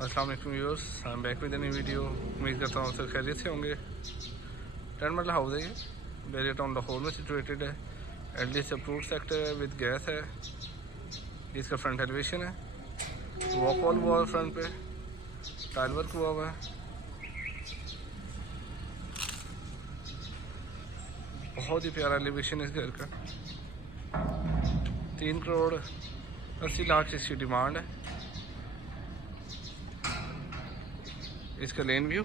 अस्सलाम वालेकुम viewers, I am back with new video. उम्मीद करता हूँ सब खैरियत से होंगे। 10 मरला हाउस है ये, बैरियर टाउन लाहौर में सिचुएटेड है। एलडी से अप्रूव्ड सेक्टर है, विद गैस है। इसका फ्रंट एलिवेशन है, वॉक वॉल हुआ है फ्रंट पे, टाइल वर्क हुआ हुआ है। बहुत ही प्यारा एलिवेशन है इस घर का। 3 करोड़ 80 लाख इसकी डिमांड है। इसका लेन व्यू,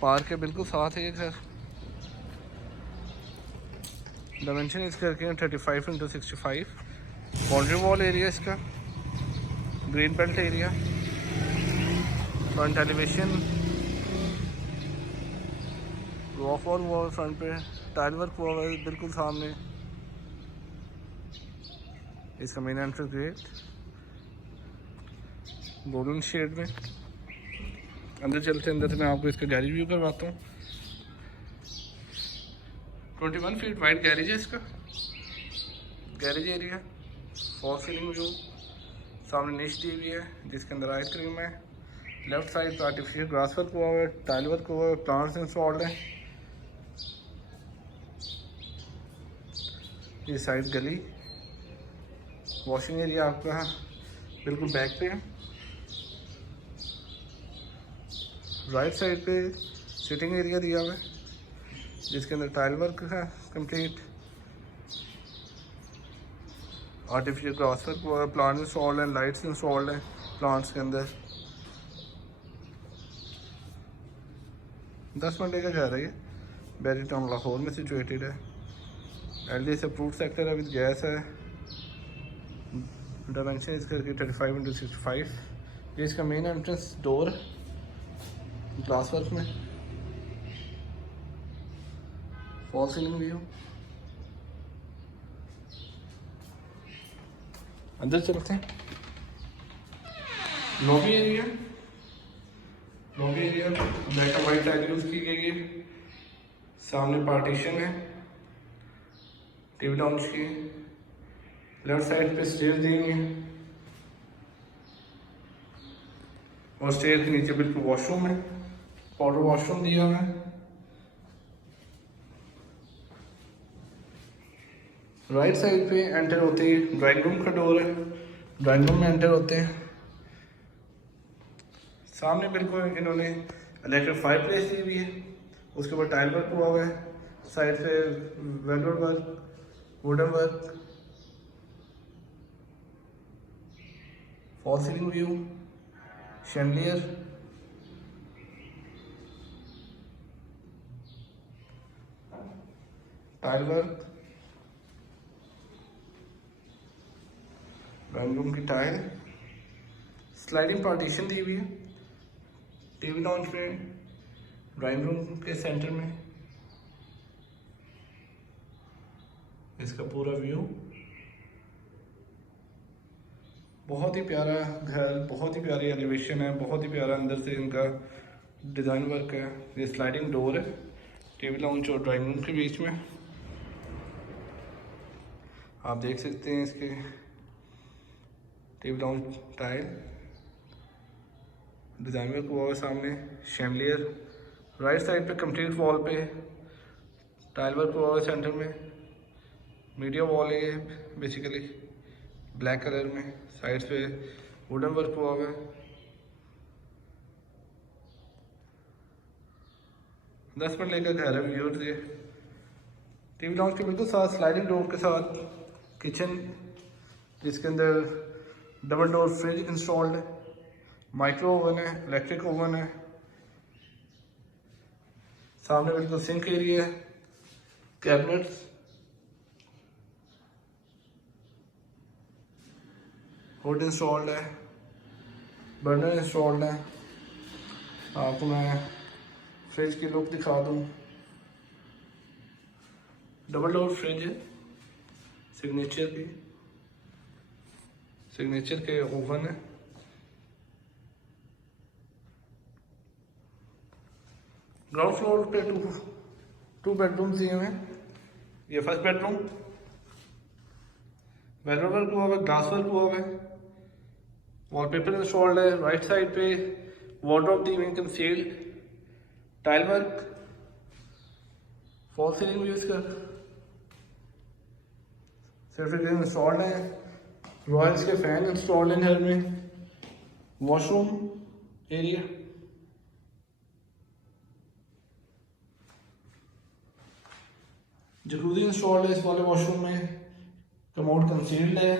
पार्क के बिल्कुल साथ है ये घर। डायमेंशन इस घर के 35x65। बाउंड्री वॉल एरिया इसका, green belt area, front elevation, walk wall हुआ है फ्रंट पे, टाइल वर्क हुआ हुआ है बिल्कुल सामने। इसका main entrance gate golden shade में। अंदर चलते अंदर से मैं आपको इसका गैरेज व्यू करवाता हूँ। 21 फीट वाइड गैरेज है इसका। Garage area, fall ceiling view, सामने निश दी हुई है जिसके अंदर आइसक्रीम है। लेफ्ट साइड पर आर्टिफिशियल ग्रास वर्क हुआ हुआ है, टाइल वर्क हुआ है, प्लांट्स इंस्टॉल्ड है। ये साइड गली, वॉशिंग एरिया आपका बिल्कुल बैक पे है। राइट साइड पे सिटिंग एरिया दिया हुआ है जिसके अंदर टाइल वर्क है कंप्लीट, आर्टिफिशियल ग्रास वर्क हुआ है, प्लांट इंस्टॉल्ड है, लाइट्स इंस्टॉल्ड है प्लांट्स के अंदर। 10 मरले का घर है ये, बैरियर टाउन लाहौर में सिचुएटेड है। एलडी से अप्रूव्ड सेक्टर है, विद गैस है। डायमेंशन इस घर की 35x65। ये इसका main entrance door glass work में, फॉल सीलिंग व्यू। अंदर चलते हैं। Lobby area, black and white tile use की गई है। सामने पार्टीशन है टीवी लाउंज की। लेफ्ट साइड पे स्टेयर दी हुई है और स्टेयर के नीचे बिल्कुल वॉशरूम है, पाउडर वॉशरूम दिया हुआ है। राइट साइड पे एंटर होते ही ड्राइंग रूम का डोर है, ड्राइंग रूम में एंटर होते हैं। सामने बिल्कुल इन्होंने इलेक्ट्रिक फायर प्लेस दी हुई है, उसके ऊपर टाइल वर्क हुआ हुआ है। साइड पे velvet work, wooden work, fall ceiling view, chandelier, tile work, drawing room की टाइल, स्लाइडिंग पार्टीशन दी हुई है टीवी लॉन्च पे, ड्राइंग रूम के सेंटर में। इसका पूरा व्यू, बहुत ही प्यारा घर, बहुत ही प्यारी एलिवेशन है, बहुत ही प्यारा अंदर से इनका डिज़ाइन वर्क है। ये स्लाइडिंग डोर है टीवी लॉन्च और ड्राइंग रूम के बीच में। आप देख सकते हैं इसके TV launch tile design work हुआ है सामने, शैंडलियर। राइट साइड पे कंप्लीट वॉल पे टाइल वर्क हुआ है सेंटर में। मीडिया वॉल है बेसिकली ब्लैक कलर में, साइड्स पे वुडन वर्क हुआ हुआ है। 10 मरले का घर है व्यूअर्स ये। टीवी लॉन्च के बिल्कुल साथ स्लाइडिंग डोर के साथ किचन, जिसके अंदर डबल डोर फ्रिज इंस्टॉल्ड है, माइक्रो ओवन है, इलेक्ट्रिक ओवन है। सामने बिल्कुल सिंक एरिया है, कैबिनेट्स, हुड इंस्टॉल्ड है, बर्नर इंस्टॉल्ड है। आपको मैं फ्रिज की लुक दिखा दूँ। डबल डोर फ्रिज है, सिग्नेचर के ओवन है। ग्राउंड फ्लोर पे टू बेडरूम दिए हुए हैं। ये फर्स्ट बेडरूम, वेलवेट वर्क हुआ हुआ है, ग्लास वर्क हुआ हुआ है। वॉलपेपर इंस्टॉल्ड है। राइट साइड पे वार्डरोब दी हुई concealed, tile work, fall ceiling use कर, सिर्फ इंस्टॉल्ड है। रॉयल्स के फैन इंस्टॉल्ड हैं घर में। वॉशरूम एरिया, जकूज़ी इंस्टॉल्ड है इस वाले वॉशरूम में। कमोड कंसील्ड है।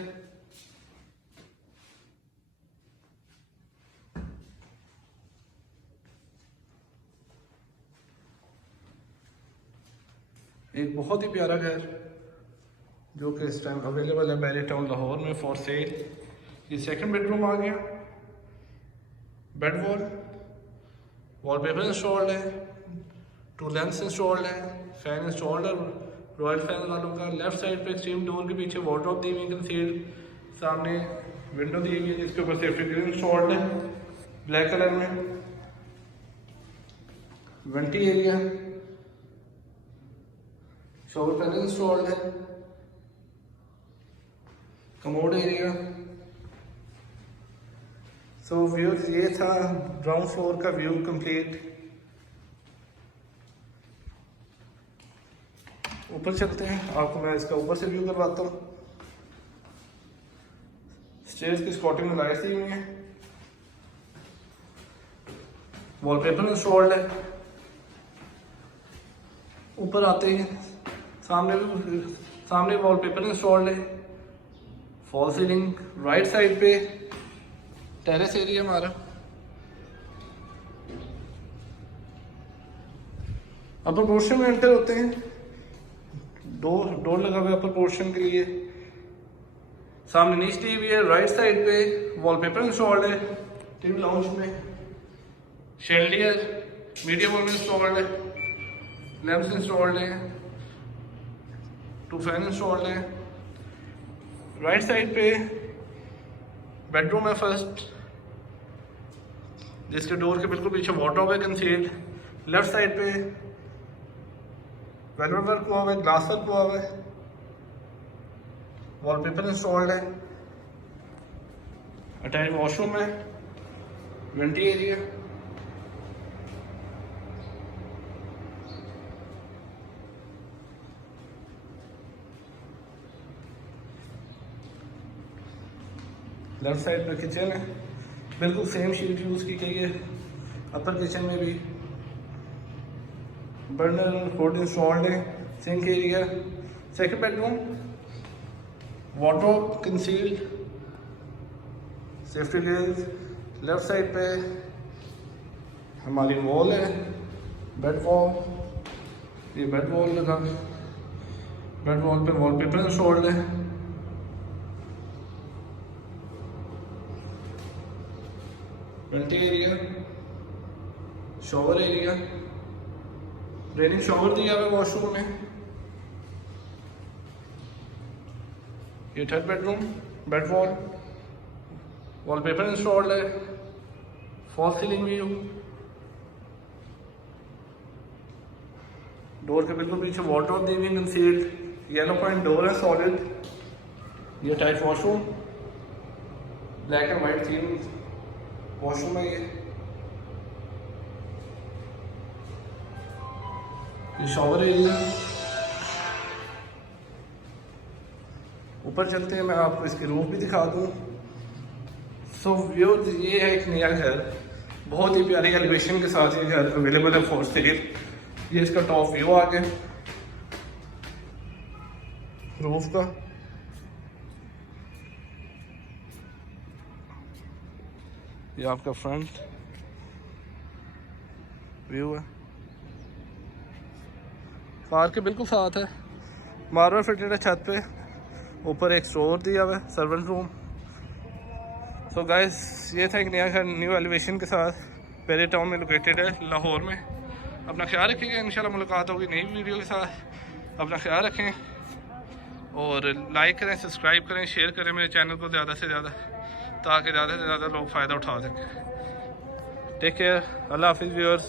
एक बहुत ही प्यारा घर जो कि इस टाइम अवेलेबल है बैरियर टाउन लाहौर में फॉर सेल। ये सेकंड बेडरूम आ गया। बेड वॉल, वॉलपेपर इंस्टॉल्ड है, 2 लैंप्स इंस्टॉल्ड है, फैन इंस्टॉल्ड है रॉयल फैन वालों का। लेफ्ट साइड पे एक्सट्रीम डोर के पीछे वार्डरोब दी हुई कंसील्ड, सामने विंडो दी हुई है जिसके ऊपर सेफ्टी ग्रिल इंस्टॉल्ड है ब्लैक कलर में। Vanity area, shower panel installed है। Commode area. सो व्यूज ये था ग्राउंड फ्लोर का व्यू कंप्लीट। ऊपर चलते हैं, आपको मैं इसका ऊपर से व्यू करवाता हूँ। स्टेयर्स की स्कॉटिंग में लाइट्स दी हुई हैं। वॉलपेपर इंस्टॉल्ड है। ऊपर आते हैं, सामने वॉलपेपर इंस्टॉल्ड है। फॉल सीलिंग, राइट साइड पे टेरेस एरिया हमारा। अपर पोर्शन में एंटर होते हैं, डोर लगा हुआ है अपर पोर्शन के लिए। सामने नीच टीवी है। राइट साइड पे वॉलपेपर इंस्टॉल्ड है टीवी लाउंज में। शेल्डियर मीडियम वॉल में इंस्टॉल्ड है। लैंप्स इंस्टॉल्ड है, 2 फैन इंस्टॉल्ड है। राइट साइड पे बेडरूम है फर्स्ट, जिसके डोर के बिल्कुल पीछे वार्डरोब है कंसील्ड। लेफ्ट साइड पे वेलवेट वर्क हुआ हुआ है, ग्लास वर्क हुआ हुआ है। वॉलपेपर इंस्टॉल्ड है। अटैच वॉशरूम है, वेंटी एरिया। लेफ्ट साइड में किचन है, बिल्कुल सेम शीट यूज़ की गई है। अपर किचन में भी बर्नर होड इंस्टॉल्ड है। Sink area. Second bedroom, wardrobe concealed, safety grills. Left side पे हमारी वॉल है, बेड वॉल। ये बेड वॉल लगा, बेड वॉल पे वॉलपेपर इंस्टॉल्ड है। Vanity area, shower area, draining shower दिया हुआ है वॉशरूम में। ये third bedroom, bed wall, wallpaper installed है। फॉल सीलिंग व्यू, डोर के बिल्कुल पीछे वार्डरोब दी हुई कंसील्ड। येलो पॉइंट डोर है सॉलिड। ये type washroom, black and white theme washroom है। ये शॉवर एरिया। ऊपर चलते हैं, मैं आपको इसकी रूफ भी दिखा दूं। सो व्यू ये है, एक नया घर, बहुत ही प्यारी एलिवेशन के साथ ये घर अवेलेबल है फॉर सेल। ये इसका टॉप व्यू आ गया रूफ का। ये आपका फ्रंट व्यू है, कार के बिल्कुल साथ है। मार्बल फिटेड है छत पे। ऊपर एक स्टोर दिया हुआ है, सर्वेंट रूम। सो गाइस, ये था एक नया घर न्यू एलिवेशन के साथ, बैरियर टाउन में लोकेटेड है लाहौर में। अपना ख्याल रखिएगा, इंशाल्लाह मुलाकात होगी नई वीडियो के साथ। अपना ख्याल रखें और लाइक करें, सब्सक्राइब करें, शेयर करें मेरे चैनल को ज़्यादा से ज़्यादा, ताकि ज़्यादा से ज़्यादा लोग फ़ायदा उठा सकें। टेक केयर, अल्लाह हाफिज़ व्यूअर्स।